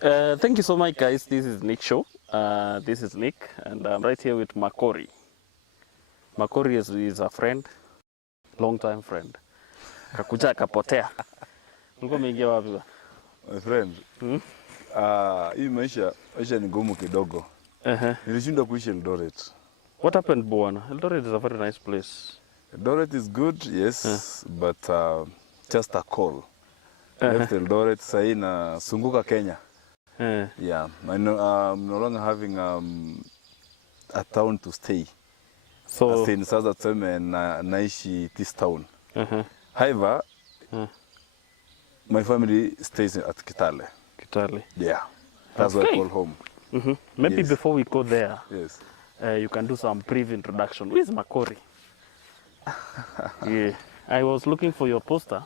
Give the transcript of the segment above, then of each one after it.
Thank you so much, guys. This is Nick Show. This is Nick, and I'm right here with Makori. Makori is a friend, long time friend. Kakuja kapotea. Ulikuwa umeingia wapi bwana? My friend. Hii maisha ni ngumu kidogo. Nilishindwa kuishi Eldoret. What happened, bwana? Eldoret is a very nice place. Eldoret is good, yes, but just a call. Left Eldoret, sahi na sunguka Kenya. Yeah, I'm no longer having a town to stay. So in sasa tuseme naishi this town. However, my family stays at Kitale. Kitale. Yeah, that's what I call home. Maybe before we go there, yes, you can do some brief introduction. Who is Makori? Yeah, I was looking for your poster,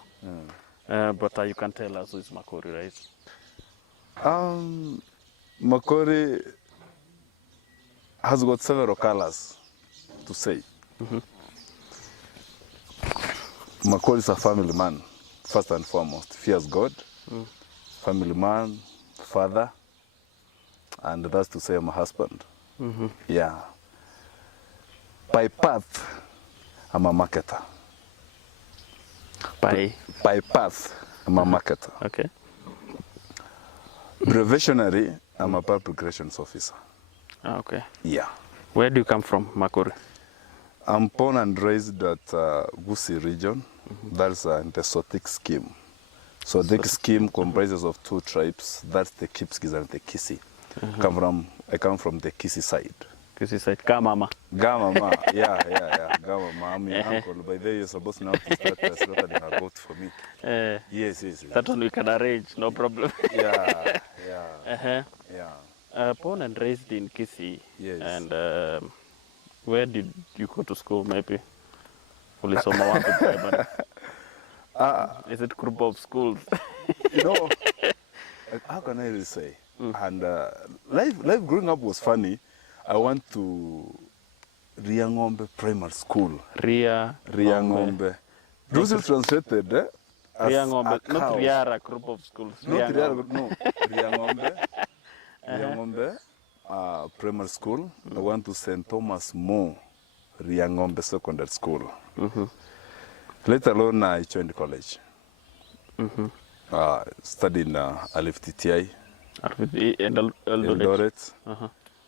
but you can tell us who is Makori, right? Makori has got several colors to say. Makori is a family man, first and foremost. Fears God, family man, father, and that's to say I'm a husband. Yeah. By path, I'm a marketer. By path, I'm a marketer. Okay. Professionally, I'm a public relations officer. Okay. Yeah. Where do you come from, Makori? I'm born and raised at Gusii region. That's in the Sotik scheme. Sotik scheme comprises of two tribes. That's the Kipsigis and the Kisii. I come from the Kisii side. Kisii side, Gamama. Gamama, yeah. Gamama. I'm your uncle. By the way, you're supposed now to start slaughtering a goat for me. Yes. That one we can arrange, no problem. Yeah. Born and raised in Kisii. Yes. And where did you go to school, maybe? Is it group of schools? You know, how can I really say? And life growing up was funny. I went to Riangombe Primary School. Riangombe. Those is translated as Riangombe, not Riara group of schools. Not Riara, no. Riangombe Primary School. I went to St. Thomas More Riangombe Secondary School. Later on, I joined college. Studied in LFTTI. Eldoret.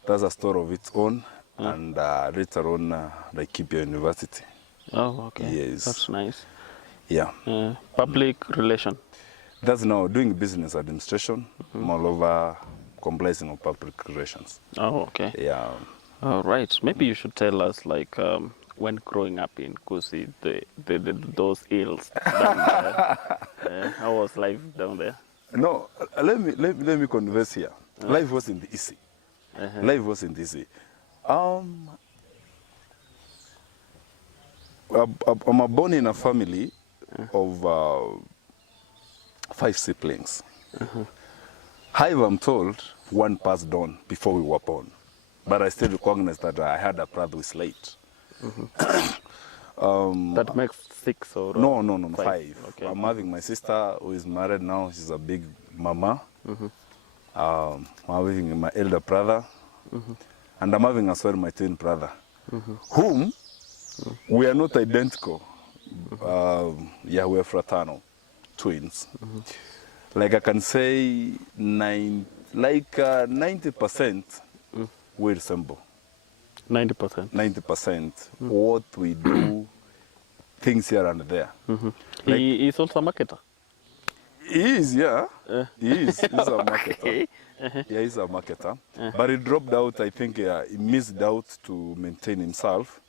That's a story of its own. And later on, Laikipia University. Oh, okay. Yes. That's nice. Yeah. Public relation. That's now doing business administration, moreover comprising of public relations. Oh, okay. Yeah. All right. Maybe you should tell us, like, when growing up in Gusii, those hills down there. How was life down there? No, let me converse here. Life wasn't easy. Life wasn't easy. I'm born in a family of 5 siblings. However, I'm told one passed on before we were born. But I still recognize that I had a brother who is late. That makes 6 or No, 5. Okay. I'm having my sister who is married now. She's a big mama. I'm having my elder brother. And I'm having as well my twin brother, whom we are not identical. We're fraternal twins. Like I can say 90% we resemble. 90%. 90% what we do, things here and there. He is also a marketer. He is, yeah. He is. He's a marketer. Okay. Yeah, he's a marketer. But he dropped out. I think he missed out to maintain himself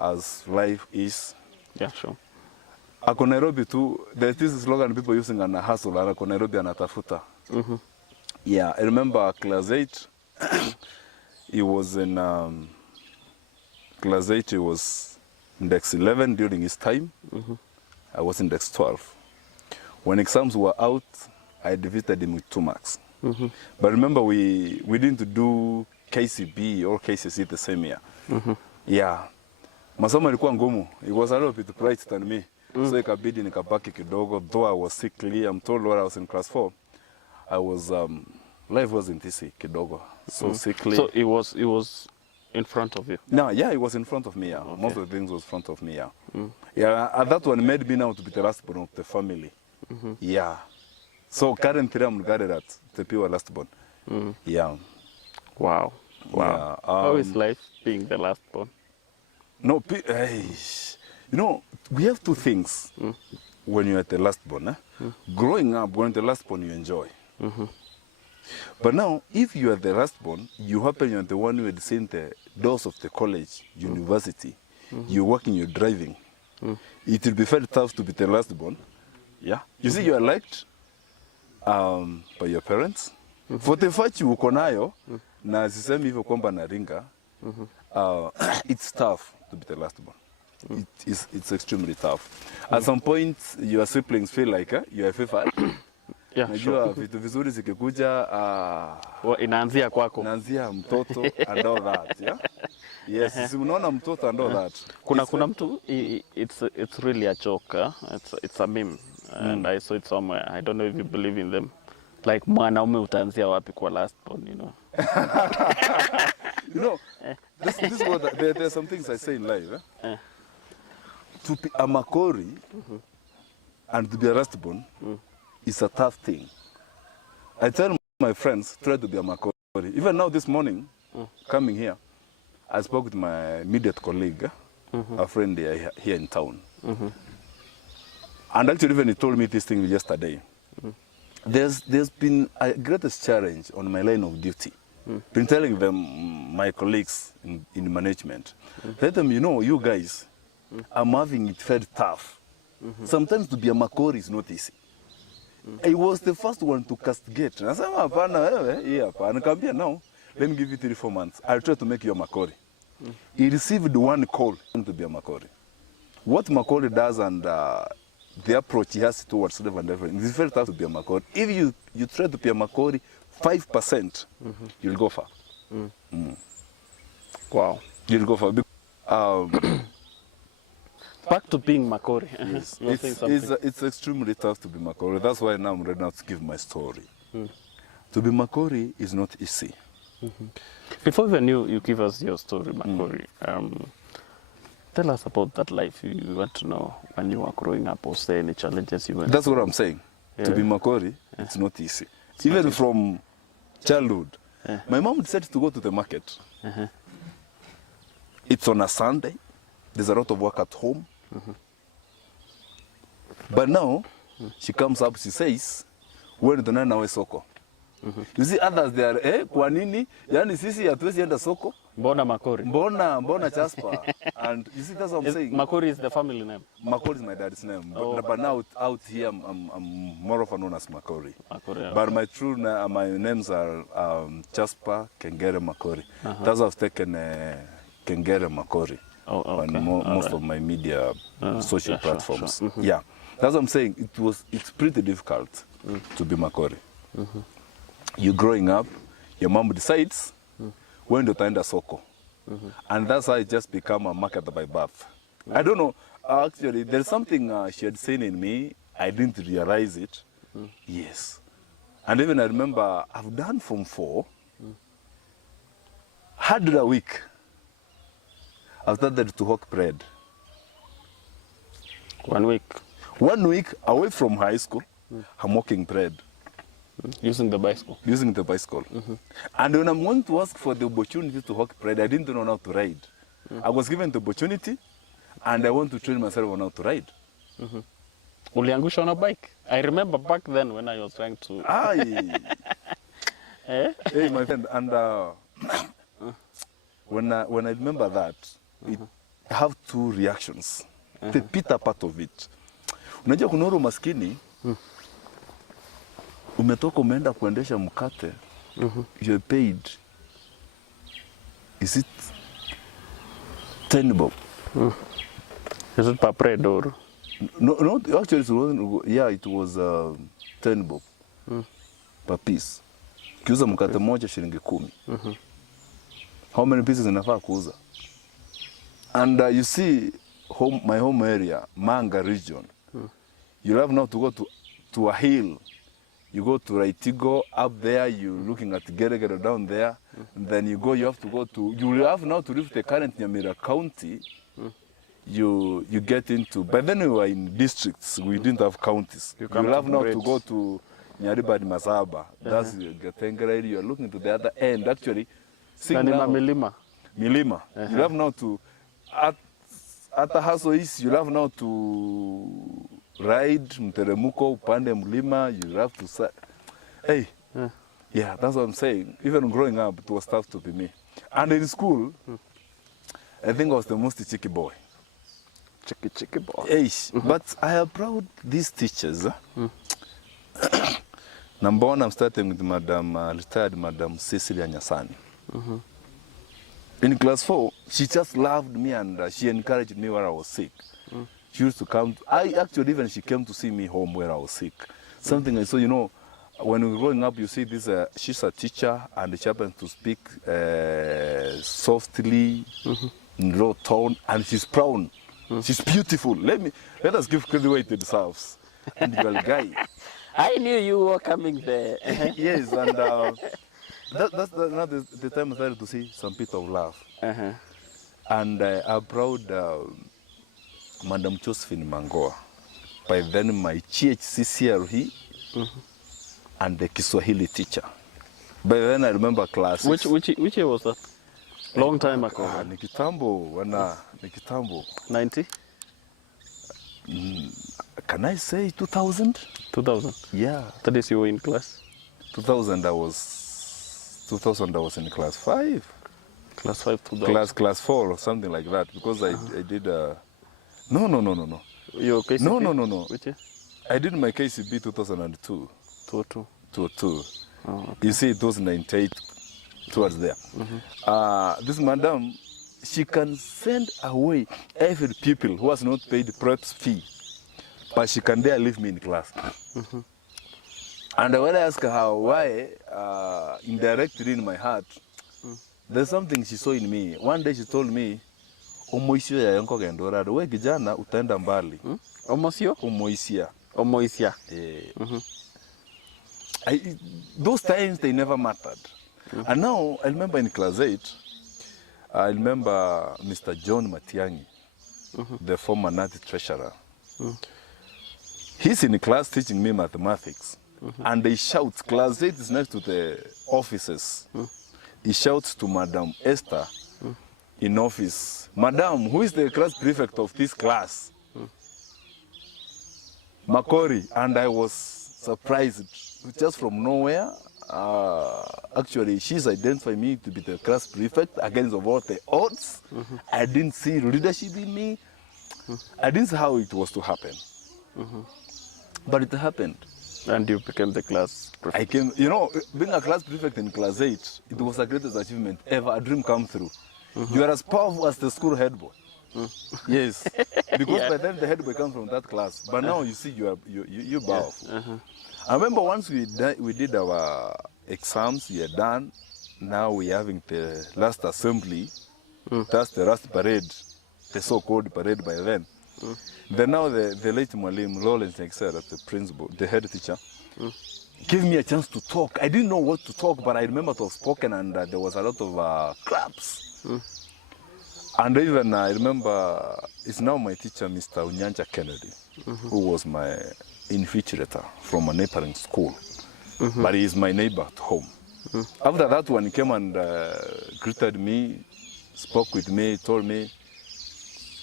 as life is. Yeah, sure. Ako Nairobi too. There's this slogan people using on a hustle. Ako Nairobi anatafuta. Yeah, I remember class 8. He was in class 8. He was index 11 during his time. I was index 12. When exams were out, I defeated him with 2 marks. But remember, we didn't do KCB or KCC the same year. Yeah. Masomo ilikuwa ngumu. It was a little bit bright than me. So ikabidi nikabaki kidogo. Though I was sickly, I'm told when I was in class 4, I was life wasn't easy kidogo. So sickly. So it was in front of you. No, yeah, it was in front of me. Yeah. Okay. Most of the things was in front of me. Yeah. Yeah, that one made me now to be the last born of the family. Yeah. So currently I'm regarded as the pure last born. Yeah. Wow. Yeah, How is life being the last born? No, you know, we have two things when you're at the last born. Growing up, when you're the last born, you enjoy. But now, if you are the last born, you happen you're the one who had seen the doors of the college, university, you're working, you're driving. It will be very tough to be the last born. Yeah. You see, you are liked by your parents. For the fact you uko nayo, na sisemi hivyo kwamba naringa, it's tough to be the last born. It's extremely tough. At some point, your siblings feel like you are favored. Yeah, Najua vitu vizuri zikikuja, inaanzia kwako. Inaanzia mtoto and all that, yeah? Yes, si unaona mtoto and all that. Kuna mtu, it's really a joke, it's a meme, and I saw it somewhere. I don't know if you believe in them. Like mwanaume utaanzia wapi kwa last born, you know? You know, this is what there are some things I say in life. To be a makori and to be a last born is a tough thing. I tell my friends, try to be a makori. Even now this morning, coming here, I spoke with my immediate colleague, a friend here in town. And actually even he told me this thing yesterday. There's been a greatest challenge on my line of duty. Been telling them, my colleagues in management, tell them, you know, you guys, I'm having it very tough. Sometimes to be a makori is not easy. I was the first one to castigate. I said, hapana, now, let me give you 3-4 months. I'll try to make you a makori. He received one call to be a makori. What makori does and the approach he has towards life and everything, it's very tough to be a makori. If you try to be a makori, 5%, you'll go far. Wow. You'll go far. Back to being makori. Yes. It's extremely tough to be makori. That's why now I'm ready now to give my story. To be makori is not easy. Before even you give us your story, makori, tell us about that life. You want to know when you were growing up, or say any challenges you went That's through. what I'm saying. To be makori, it's not easy. Even from childhood. My mom decided to go to the market. It's on a Sunday. There's a lot of work at home. But now, she comes up, she says, wewe ndio nani nawe soko. You see others they are, kwa nini? Yani sisi hatuwezi enda soko. Mbona makori? Mbona Jasper? And you see that's what I'm saying. Makori is the family name. Makori is my dad's name. But now out here I'm more often known as Makori. Makori, But my true my names are Jasper Kengere Makori. That's why I've taken Kengere Makori. On most of my media social platforms. Sure. Yeah, that's what I'm saying. It's pretty difficult to be makori. You're growing up, your mom decides when to utaenda soko, and that's how it just become a market by birth. I don't know. Actually, there's something she had seen in me. I didn't realize it. Yes, and even I remember I've done Form 4. Had a week. I've started to hawk bread. 1 week. 1 week away from high school, I'm hawking bread. Using the bicycle? Using the bicycle. And when I'm going to ask for the opportunity to hawk bread, I didn't know how to ride. I was given the opportunity, and I want to train myself on how to ride. Uliangusha on a bike? I remember back then when I was trying to... Hey, my friend, and when I remember that, I have two reactions. The bitter part of it. Unajua kuna ule maskini, umetoka umeenda kuendesha mkate, you're paid, is it 10 bob? Is it per bread or? No, actually it wasn't, yeah, it was 10 bob per piece. Kiuza mkate moja shilingi 10. How many pieces inafaa kuuza? And you see, my home area, Manga region, you have now to go to a hill You go to Raitigo, up there, you're looking at Geregere down there. And then you have to go to, you will have now to leave the current Nyamira County. You get into, but then we were in districts, we didn't have counties. You will have now to go to Nyaribadi Mazaba. That's Getengere, you're looking to the other end, actually. Milima. Milima. You have now to, at the Hasois, you have now to ride Mteremuko, Upande Mlima, you have to say, hey, yeah, that's what I'm saying. Even growing up, it was tough to be me. And in school, I think I was the most cheeky boy. Cheeky boy. Hey, but I applaud these teachers. Number one, I'm starting with retired Madam Cecilia Nyasani. In class 4, she just loved me and she encouraged me when I was sick. She used to come. Even she came to see me home when I was sick. Something I saw, you know, when we were growing up, you see this, she's a teacher and she happens to speak softly, in low tone, and she's proud. She's beautiful. Let us give credit where it deserves. And you're a guy. I knew you were coming there. Yes, and that's not the time I started to see some people laugh. And I'm proud Madam Josephine Mangoa. By then, my GHCCRE and the Kiswahili teacher. By then, I remember class. Which year was that? Long time ago. Nikitambo. 90? Can I say 2000? 2000. Yeah. That is, you were in class? 2000 I was in class 5. Class 5, 2000. Class 4 or something like that, because I did no. Your KCB? No. Which year? I did my KCB 2002. 2002. Oh, okay. You see, it was 98 towards there. This madam, she can send away every pupil who has not paid prep fee, but she can dare leave me in class. And when I ask her why, indirectly in my heart, there's something she saw in me. One day she told me, Omoisio ya yanko gendorado, we kijana utaenda mbali. Omosio? Omoisia. Omoisia. Those times, they never mattered. And now, I remember in class 8, I remember Mr. John Matiangi, the former Nati treasurer. He's in class teaching me mathematics. And they shout, class 8 is next to the offices. He shouts to Madam Esther in office, Madam, who is the class prefect of this class? Makori. And I was surprised, just from nowhere. Actually, she's identified me to be the class prefect against all the odds. I didn't see leadership in me. I didn't see how it was to happen. But it happened. And you became the class prefect. I came, you know, being a class prefect in class 8, it was the greatest achievement ever, a dream come through. You are as powerful as the school head boy. Yes, because by then the head boy comes from that class. But now you see you're powerful. I remember once we did our exams, we are done. Now we're having the last assembly. That's the last parade, the so-called parade by then. Then now the late Mwalim, Lawrence Excel, the principal, the head teacher, gave me a chance to talk. I didn't know what to talk, but I remember it was spoken and there was a lot of claps. And even I remember, it's now my teacher, Mr. Unyanja Kennedy, who was my invigilator from a neighboring school. But he is my neighbor at home. After that one, he came and greeted me, spoke with me, told me,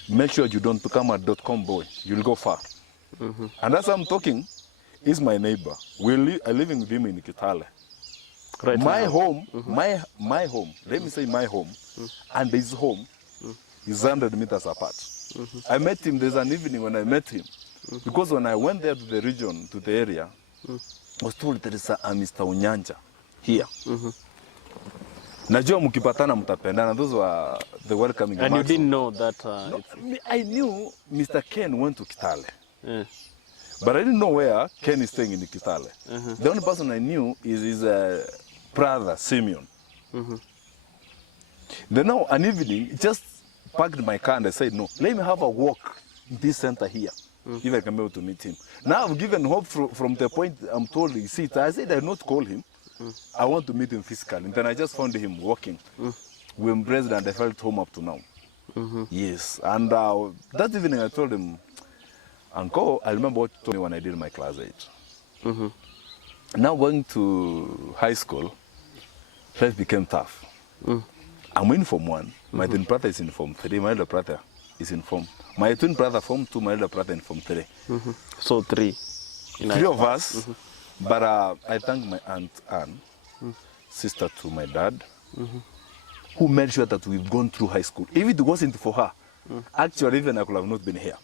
make sure you don't become a .com boy, you'll go far. And as I'm talking, he's my neighbor. I'm living with him in Kitale. Right my now. home, my home, let me say my home, and his home is 100 meters apart. I met him, there's an evening when I met him, because when I went there to the region, to the area, I was told there is a Mr. Unyanja here. Najua mkipatana mtapendana. Those were the welcoming And remarks. you didn't know that? I knew Mr. Ken went to Kitale. But I didn't know where Ken is staying in Kitale. The only person I knew is his brother, Simeon. Then now, an evening, just parked my car and I said, no, let me have a walk in this center here. if I can be able to meet him. Now I've given hope from the point I'm told he sits. I said I'll not call him. I want to meet him physically. And then I just found him walking. We embraced and I felt home up to now. Yes. And that evening I told him, Uncle, I remember what you told me when I did my class 8. Now going to high school, life became tough. I'm in Form 1. My twin brother is in Form 3. My elder brother is in Form. My twin brother Form 2. My elder brother in Form 3. So 3. Three of us. But I thank my aunt Anne, sister to my dad, who made sure that we've gone through high school. If it wasn't for her, actually even I could have not been here.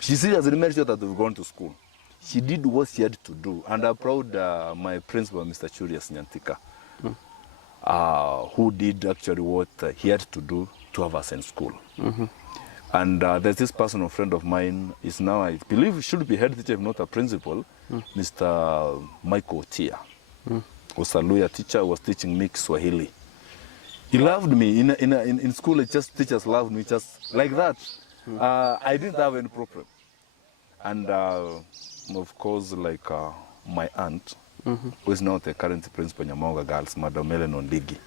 She seriously made sure that we've gone to school. She did what she had to do, and I'm proud my principal, Mr. Churias Nyantika, who did actually what he had to do to have us in school. And there's this personal friend of mine, is now, I believe, should be head teacher, if not a principal, Mr. Michael Tia, was a lawyer teacher, was teaching me Swahili. He loved me. In school, just teachers loved me just like that. I didn't have any problem. And of course, like my aunt, who is now the current principal in Nyamauga Girls, Madam Ellen Ondigi.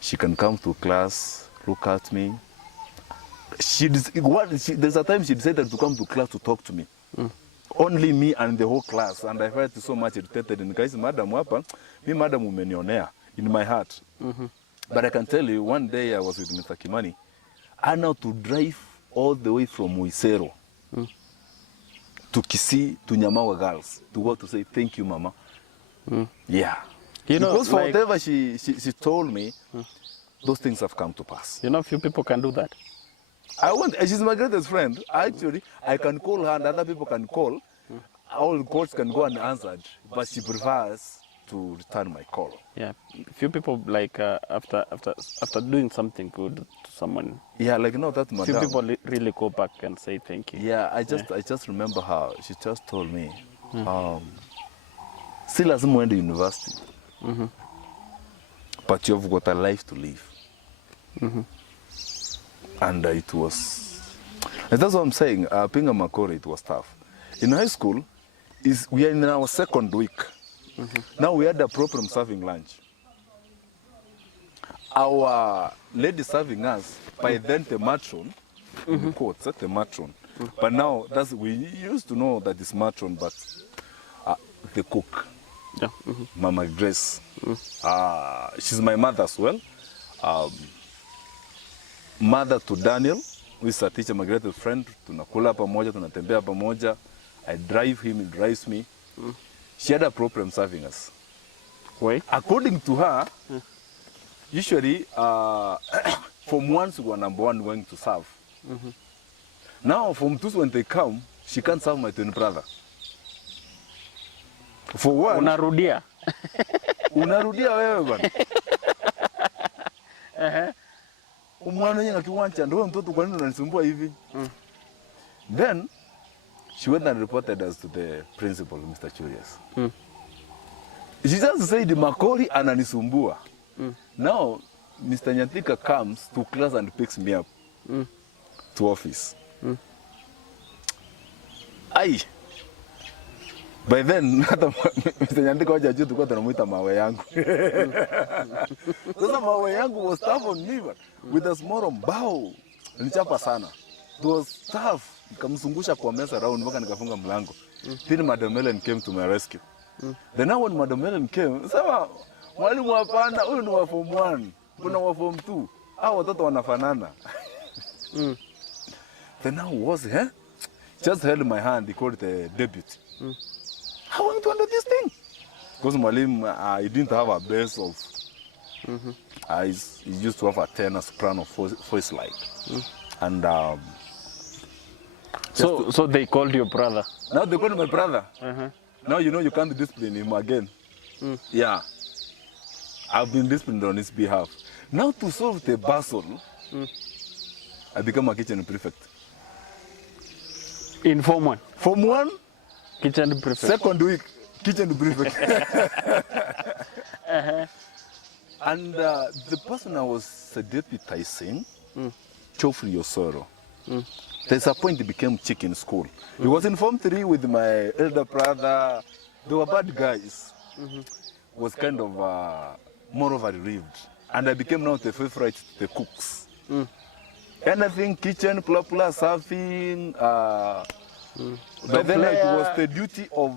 She can come to class, look at me. There's a time she decided to come to class to talk to me. Only me and the whole class. And I felt so much irritated. And guys, Madam Wapa, me Madam umenionea in my heart. But I can tell you, one day I was with Mr. Kimani. I know to drive all the way from Muisero to Kisii to Nyamauga Girls to go to say thank you, Mama. Yeah. You know, because for whatever she told me, those things have come to pass. You know, few people can do that. She's my greatest friend. Actually, I can call her and other people can call. All the calls can go unanswered, but she prefers to return my call. Yeah, few people like after doing something good to someone. Yeah, like no, that madam. Few people really go back and say thank you. Yeah, I just remember her. She just told me, still lazima uende university, but you've got a life to live. And it was, and that's what I'm saying. Being a makori, it was tough. In high school, we are in our second week. Now we had a problem serving lunch. Our lady serving us, by then the matron, in quotes, the matron. But now we used to know that it's matron, but the cook, Mama Grace. She's my mother as well. Mother to Daniel, who is a teacher, my greatest friend. Tunakula pamoja, tunatembea pamoja. I drive him, he drives me. She had a problem serving us. Why? According to her, usually from ones who are number one going to serve. Now from twos when they come, she can't serve my twin brother. For one, unarudia. Unarudia wewe bwana. Umwana yenga kiwanja ndio mtoto kwa nini unanisumbua hivi? Then she went and reported us to the principal, Mr. Churias. She just said makori ananisumbua. Now Mr. Nyantika comes to class and picks me up to office. Ai. By then, Mr. Nyantika waja juu tulikuwa tunamuita mawe yangu. Sasa mawe yangu was tough on me, but with a small mbao. Nilichapa sana. It was tough. Nikamzungusha kwa mesa round mpaka nikafunga mlango. Then Madam Ellen came to my rescue. Then now when Madam Ellen came, sema mwalimu hapana, huyu ni wa form 1, kuna wa form 2. Hao watoto wanafanana. Then now was just held my hand, he called the deputy. I want to do this thing. Because Malim, he didn't have a bass of, he used to have a tenor soprano voice like. And so they called your brother? Now they called my brother. Now you know you can't discipline him again. Yeah. I've been disciplined on his behalf. Now to solve the battle, I become a kitchen prefect. In Form 1? Form 1? Kitchen prefect. Second week, kitchen prefect. And the person I was deputizing, Chofri Osoro, There's a point it became chick in school. It was in Form 3 with my elder brother. They were bad guys. Was kind of more of a relieved. And I became now the favorite to the cooks. Anything, kitchen, pula surfing. But then it was the duty of...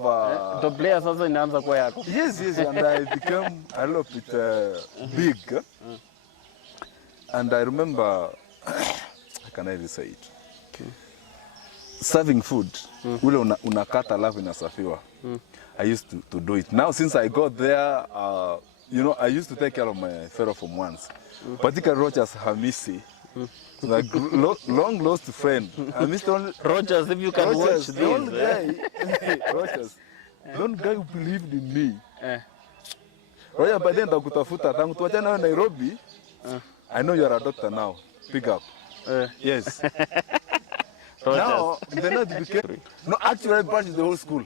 The players also inaanza kwa yako. Yes, and I became a little bit big. And I remember, how can I even say it? Serving food, ule unakata alafu inasafiwa. I used to do it. Now since I got there, you know, I used to take care of my fellow from once. Particularly Rogers Hamisi, like long lost friend. Rogers, if you can watch Rogers, this. the old guy, Rogers, the old guy who believed in me. Rogers, by then ndakutafuta tangu tuachane na Nairobi. I know you are a doctor now. Pick up. Yes. Now, then it became... No, actually I brushed the whole school.